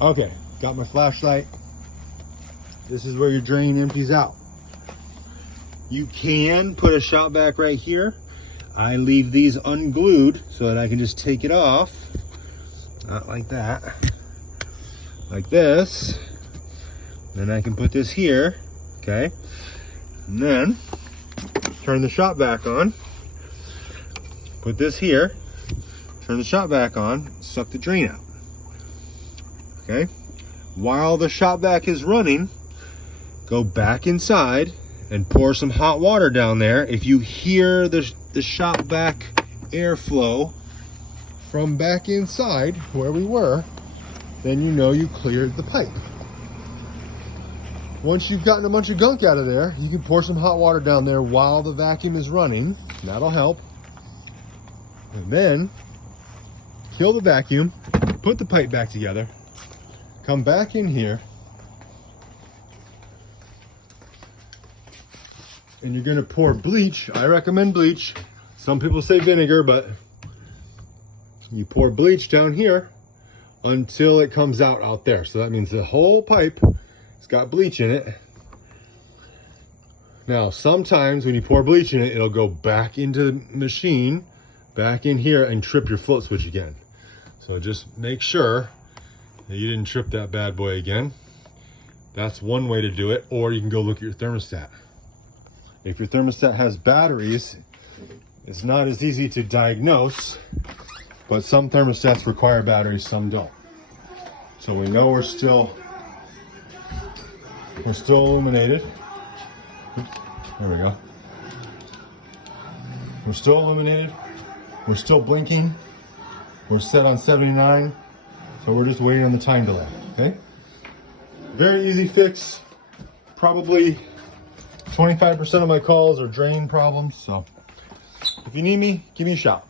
Okay, got my flashlight. This is where your drain empties out. You can put a shop vac right here. I leave these unglued so that I can just take it off. Not like that. Like this. Then I can put this here, okay? And then turn the shop vac on. Put this here. Turn the shop vac on. Suck the drain out. Okay? While the shop vac is running, go back inside and pour some hot water down there. If you hear the shop vac airflow from back inside where we were, then you know you cleared the pipe. Once you've gotten a bunch of gunk out of there, you can pour some hot water down there while the vacuum is running. That'll help. And then kill the vacuum, put the pipe back together, come back in here, and you're gonna pour bleach. I recommend bleach. Some people say vinegar, but you pour bleach down here until it comes out there. So that means the whole pipe has got bleach in it. Now, sometimes when you pour bleach in it, it'll go back into the machine, back in here, and trip your float switch again. So just make sure that you didn't trip that bad boy again. That's one way to do it, or you can go look at your thermostat. If your thermostat has batteries, it's not as easy to diagnose, but some thermostats require batteries, some don't. So we know we're still illuminated. Oops, there we go. We're still illuminated. We're still blinking. We're set on 79. So we're just waiting on the time delay, okay? Very easy fix. Probably 25% of my calls are drain problems. So if you need me, give me a shout.